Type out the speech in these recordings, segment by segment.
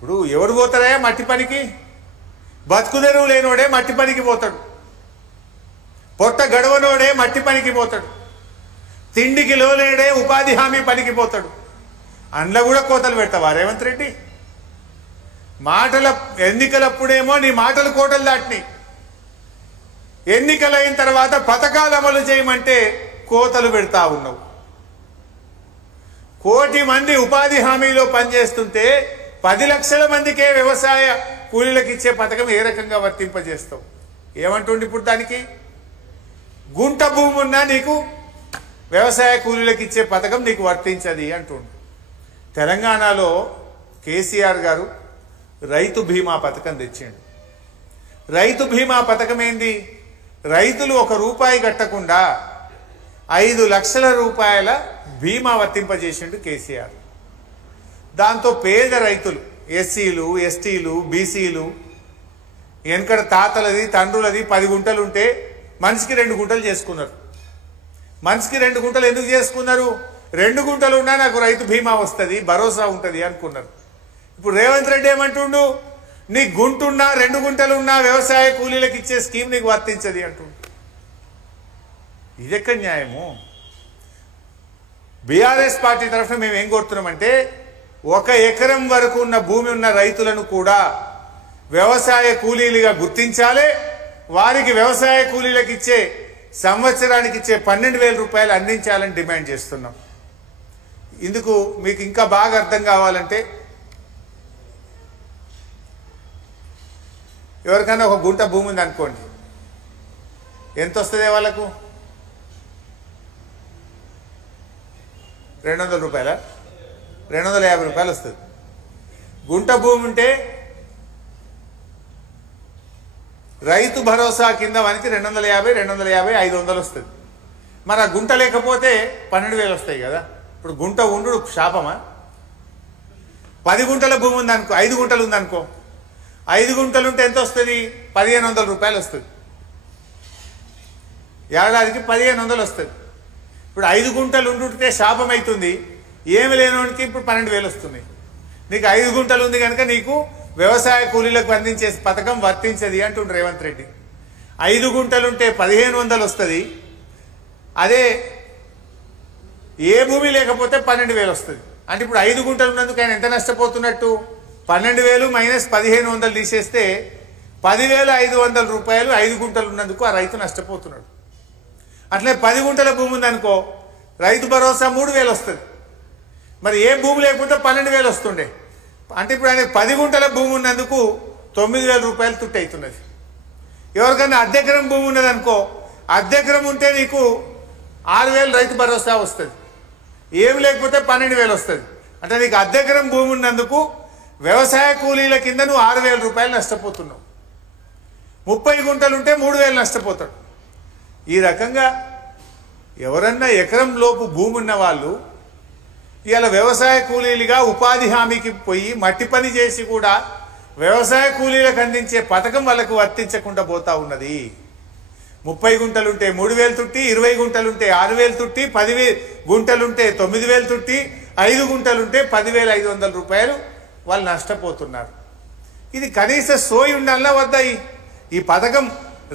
ఇప్పుడు ఎవరు పోతారా మట్టి పనికి? బతుకుదెరువు లేనోడే మట్టి పనికి పోతాడు, పొట్ట గడవనోడే మట్టి పనికి పోతాడు, తిండికి లోలేడే ఉపాధి హామీ పనికి పోతాడు. అందులో కూడా కోతలు పెడతావా రేవంత్ రెడ్డి? ఎన్నికలప్పుడేమో నీ మాటలు కోటలు దాటినాయి, ఎన్నికలైన తర్వాత పథకాలు అమలు చేయమంటే కోతలు పెడతా ఉన్నావు. 1 కోటి మంది ఉపాధి హామీలో పనిచేస్తుంటే 10 లక్షల మందికే వ్యవసాయ కూలీలకు ఇచ్చే పథకం ఏ రకంగా వర్తింపజేస్తావు? ఏమంటుండి ఇప్పుడు దానికి? గుంట భూమి ఉన్నా నీకు వ్యవసాయ కూలీలకు ఇచ్చే పథకం నీకు వర్తించది అంటుండు. తెలంగాణలో కేసీఆర్ గారు రైతు బీమా పథకం తెచ్చిండు. రైతు బీమా పథకం ఏంది? రైతులు 1 రూపాయి కట్టకుండా 5 లక్షల రూపాయల బీమా వర్తింపజేసిండు కేసీఆర్. దాంతో పేద రైతులు, ఎస్సీలు, ఎస్టీలు, బీసీలు, వెనకడ తాతలది తండ్రులది 10 గుంటలు ఉంటే మనిషికి 2 గుంటలు చేసుకున్నారు. మనిషికి 2 గుంటలు ఎందుకు చేసుకున్నారు? 2 గుంటలు ఉన్నా నాకు రైతు బీమా వస్తుంది, భరోసా ఉంటుంది అనుకున్నారు. ఇప్పుడు రేవంత్ రెడ్డి ఏమంటుండు? నీ గుంటున్నా 2 గుంటలున్నా వ్యవసాయ కూలీలకు ఇచ్చే స్కీమ్ నీకు వర్తించది అంటుండు. ఇదెక్కడ న్యాయము? బీఆర్ఎస్ పార్టీ తరఫున మేము ఏం కోరుతున్నామంటే 1 ఎకరం వరకు ఉన్న భూమి ఉన్న రైతులను కూడా వ్యవసాయ కూలీలుగా గుర్తించాలి. వారికి వ్యవసాయ కూలీలకు ఇచ్చే సంవత్సరానికి ఇచ్చే 12,000 రూపాయలు అందించాలని డిమాండ్ చేస్తున్నాం. ఇందుకు మీకు ఇంకా బాగా అర్థం కావాలంటే ఎవరికైనా 1 గుంట భూమి ఉంది అనుకోండి, ఎంత వస్తుంది వాళ్ళకు? 200 రూపాయల 250 రూపాయలు వస్తుంది. గుంట భూమి ఉంటే రైతు భరోసా కింద వానికి 250, 500 వస్తుంది. మరి ఆ గుంట లేకపోతే 12,000 వస్తాయి కదా. ఇప్పుడు గుంట ఉండు శాపమా? 10 గుంటల భూమి ఉందనుకో, 5 గుంటలు ఉందనుకో, 5 గుంటలు ఉంటే ఎంత వస్తుంది? 1,500 రూపాయలు వస్తుంది. ఏడాదికి 1,500 వస్తుంది. ఇప్పుడు 5 గుంటలు ఉండుంటే శాపం అవుతుంది. ఏమి లేనివానికి ఇప్పుడు 12,000 వస్తుంది. నీకు 5 గుంటలు ఉంది కనుక నీకు వ్యవసాయ కూలీలకు అందించే పథకం వర్తించది అంటుండ్రు రేవంత్ రెడ్డి. 5 గుంటలుంటే 1,500 వస్తుంది. అదే ఏ భూమి లేకపోతే 12,000 వస్తుంది. అంటే ఇప్పుడు 5 గుంటలు ఉన్నందుకు ఆయన ఎంత నష్టపోతున్నట్టు? 12,000 మైనస్ 1,500 తీసేస్తే 10,500 రూపాయలు 5 గుంటలు ఉన్నందుకు ఆ రైతు నష్టపోతున్నాడు. అట్లే 10 గుంటల భూమి ఉందనుకో, రైతు భరోసా 3,000 వస్తుంది. మరి ఏ భూమి లేకపోతే 12,000 వస్తుండే. అంటే ఇప్పుడు ఆయనకు 10 గుంటల భూమి ఉన్నందుకు 9,000 రూపాయలు తుట్టి అవుతున్నది. ఎవరికైనా అద్దెకరం భూమి ఉన్నదనుకో, అద్దెకరం ఉంటే నీకు 6,000 రైతు భరోసా వస్తుంది. ఏమి లేకపోతే 12,000 వస్తుంది. అంటే నీకు అద్దెకరం భూమి ఉన్నందుకు వ్యవసాయ కూలీల కింద నువ్వు 6,000 రూపాయలు నష్టపోతున్నావు. 30 గుంటలు ఉంటే 3,000 నష్టపోతాడు. ఈ రకంగా ఎవరన్నా ఎకరం లోపు భూమి ఉన్న వాళ్ళు ఇవాళ వ్యవసాయ కూలీలుగా ఉపాధి హామీకి పోయి మట్టి పని చేసి కూడా వ్యవసాయ కూలీలకు అందించే పథకం వాళ్ళకు వర్తించకుండా పోతా ఉన్నది. 30 గుంటలుంటే 3,000 తుట్టి, 20 గుంటలుంటే 6,000 తుట్టి, 10 గుంటలుంటే 9,000 తుట్టి, 5 గుంటలుంటే 10,500 రూపాయలు వాళ్ళు నష్టపోతున్నారు. ఇది కనీస సోయి ఉండాలన్నా వద్దా? ఈ పథకం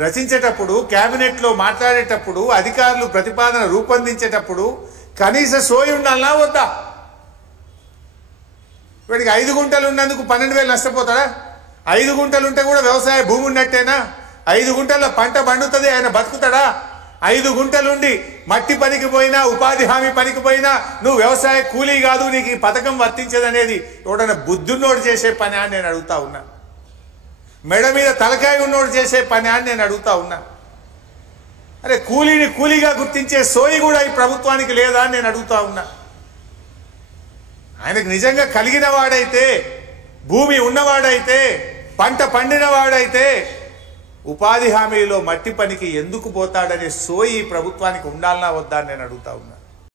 రచించేటప్పుడు, కేబినెట్లో మాట్లాడేటప్పుడు, అధికారులు ప్రతిపాదన రూపొందించేటప్పుడు కనీస సోయి ఉండాలన్నా వద్దా? వీడికి 5 గుంటలు ఉన్నందుకు 12,000 నష్టపోతాడా? 5 గుంటలు ఉంటే కూడా వ్యవసాయ భూమి ఉన్నట్టేనా? 5 గుంటల్లో పంట పండుతుంది, ఆయన బతుకుతాడా? 5 గుంటలుండి మట్టి పనికి పోయినా, ఉపాధి హామీ పనికి పోయినా నువ్వు వ్యవసాయ కూలీ కాదు, నీకు ఈ పథకం వర్తించదనేది ఎవడన్నా బుద్ధున్నోడు చేసే పని అని నేను అడుగుతా ఉన్నా. మెడ మీద తలకాయ ఉన్నోడు చేసే పని అని నేను అడుగుతా ఉన్నా. అరే కూలీని కూలీగా గుర్తించే సోయి కూడా ఈ ప్రభుత్వానికి లేదా అని నేను అడుగుతా ఉన్నా. ఆయనకు నిజంగా కలిగిన వాడైతే, భూమి ఉన్నవాడైతే, పంట పండిన వాడైతే ఉపాధి హామీలో మట్టి పనికి ఎందుకు పోతాడనే సోయి ప్రభుత్వానికి ఉండాలన్నా వద్దా అని నేను అడుగుతా ఉన్నా.